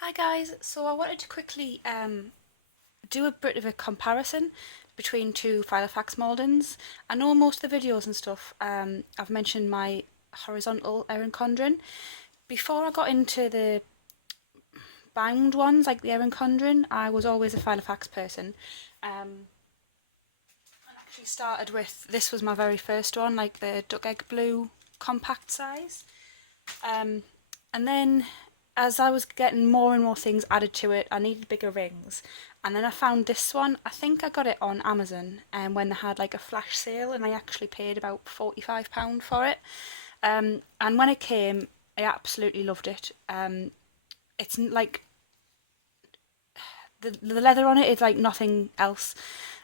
Hi guys, so I wanted to quickly do a bit of a comparison between two filofax Maldens. I know most of the videos and stuff, I've mentioned my horizontal Erin Condren. Before I got into the bound ones like the Erin Condren, I was always a filofax person. I actually started with, this was my very first one, like the duck egg blue compact size. Um, and then as I was getting more and more things added to it, I needed bigger rings. And then I found this one. I think I got it on Amazon and when they had like a flash sale, and I actually paid about £45 for it. And when it came, I absolutely loved it. It's like the leather on it is like nothing else.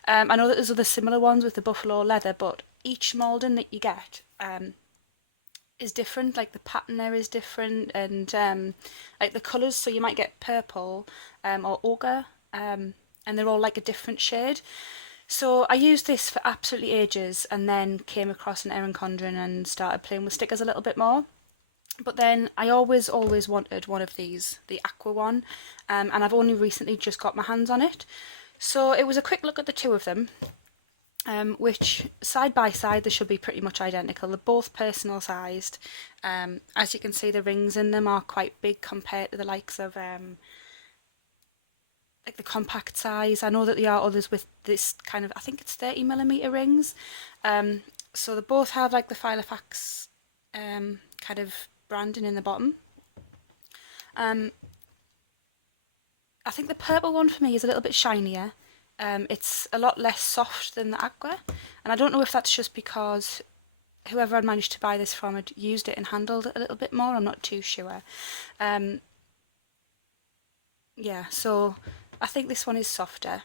I know that there's other similar ones with the buffalo leather, but each Malden that you get is different. Like the pattern there is different, and like the colours. So you might get purple or ochre, and they're all like a different shade. So I used this for absolutely ages, and then came across an Erin Condren and started playing with stickers a little bit more. But then I always wanted one of these, the Aqua one, and I've only recently just got my hands on it. So it was a quick look at the two of them, which side by side they should be pretty much identical. They're both personal sized. As you can see, the rings in them are quite big compared to the likes of like the compact size. I know that there are others with this kind of, I think it's 30mm rings. So they both have like the filofax kind of branding in the bottom. I think the purple one for me is a little bit shinier. It's a lot less soft than the Aqua, and I don't know if that's just because whoever I'd managed to buy this from had used it and handled it a little bit more. I'm not too sure. Um, yeah, so I think this one is softer.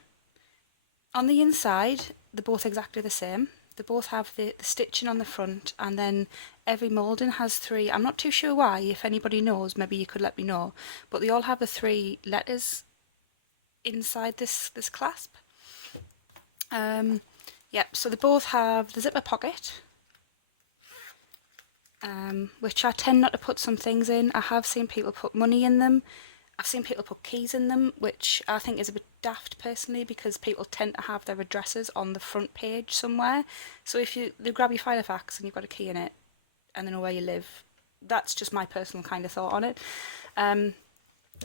On the inside, they're both exactly the same. They both have the stitching on the front, and then every Malden has three. I'm not too sure why. If anybody knows, maybe you could let me know. But they all have the three letters inside this clasp. Yep, so they both have the zipper pocket, which I tend not to put some things in. I have seen people put money in them. I've seen people put keys in them, which I think is a bit daft personally, because people tend to have their addresses on the front page somewhere. So if they grab your filofax and you've got a key in it and they know where you live, that's just my personal kind of thought on it.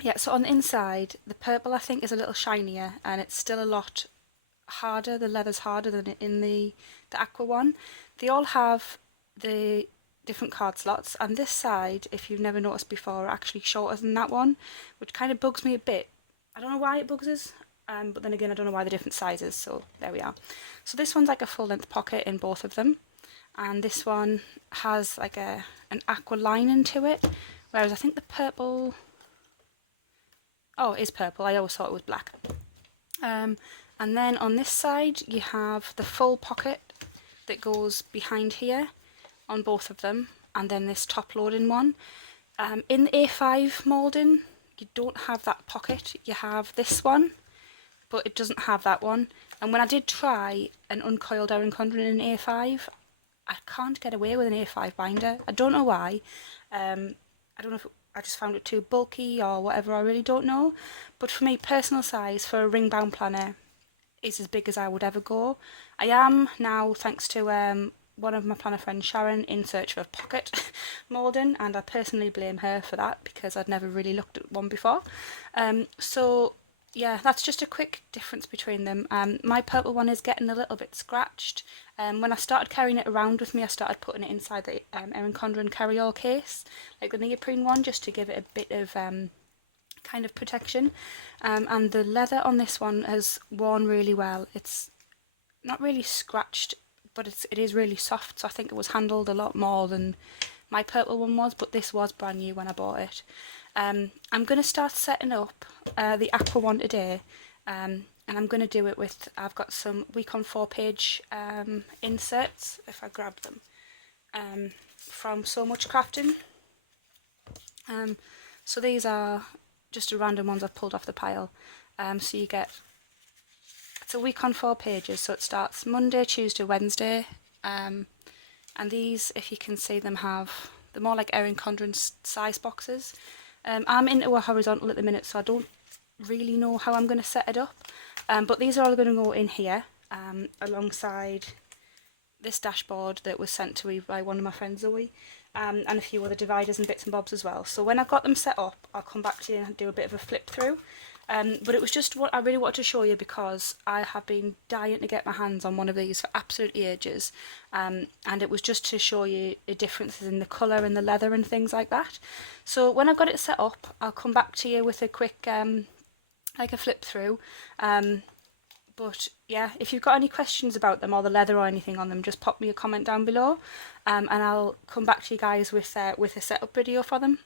Yeah, so on the inside, the purple I think is a little shinier, and it's still a lot harder. The leather's harder than in the Aqua one. They all have the different card slots, and this side, if you've never noticed before, are actually shorter than that one, which kind of bugs me a bit. I don't know why it bugs us, but then again, I don't know why the different sizes, so there we are. So this one's like a full length pocket in both of them, and this one has like an aqua lining to it, whereas I think the purple, oh, it is purple, I always thought it was black. And then on this side you have the full pocket that goes behind here on both of them, and then this top loading one. In the A5 Malden you don't have that pocket, you have this one, but it doesn't have that one. And when I did try an uncoiled Erin Condren in A5, I can't get away with an A5 binder. I don't know why. I don't know if I just found it too bulky or whatever, I really don't know. But for me, personal size for a ring bound planner is as big as I would ever go. I am now, thanks to one of my planner friends, Sharon, in search of a pocket Malden, and I personally blame her for that because I'd never really looked at one before. So yeah, that's just a quick difference between them. My purple one is getting a little bit scratched. When I started carrying it around with me, I started putting it inside the Erin Condren carry-all case, like the neoprene one, just to give it a bit of kind of protection. And the leather on this one has worn really well. It's not really scratched, but it is really soft, so I think it was handled a lot more than my purple one was, but this was brand new when I bought it. I'm going to start setting up the Aqua one today, and I'm going to do it with, I've got some week on 4 page inserts, if I grab them, from So Much Crafting. So these are just random ones I've pulled off the pile. So you get, it's a week on 4 pages, so it starts Monday, Tuesday, Wednesday. And these, if you can see them, have, they're more like Erin Condren size boxes. I'm into a horizontal at the minute, so I don't really know how I'm going to set it up. But these are all going to go in here alongside this dashboard that was sent to me by one of my friends, Zoe, and a few other dividers and bits and bobs as well. So when I've got them set up, I'll come back to you and do a bit of a flip through. But it was just what I really wanted to show you because I have been dying to get my hands on one of these for absolutely ages. And it was just to show you the differences in the colour and the leather and things like that. So when I've got it set up, I'll come back to you with a quick like a flip through. But yeah, if you've got any questions about them or the leather or anything on them, just pop me a comment down below, and I'll come back to you guys with a setup video for them.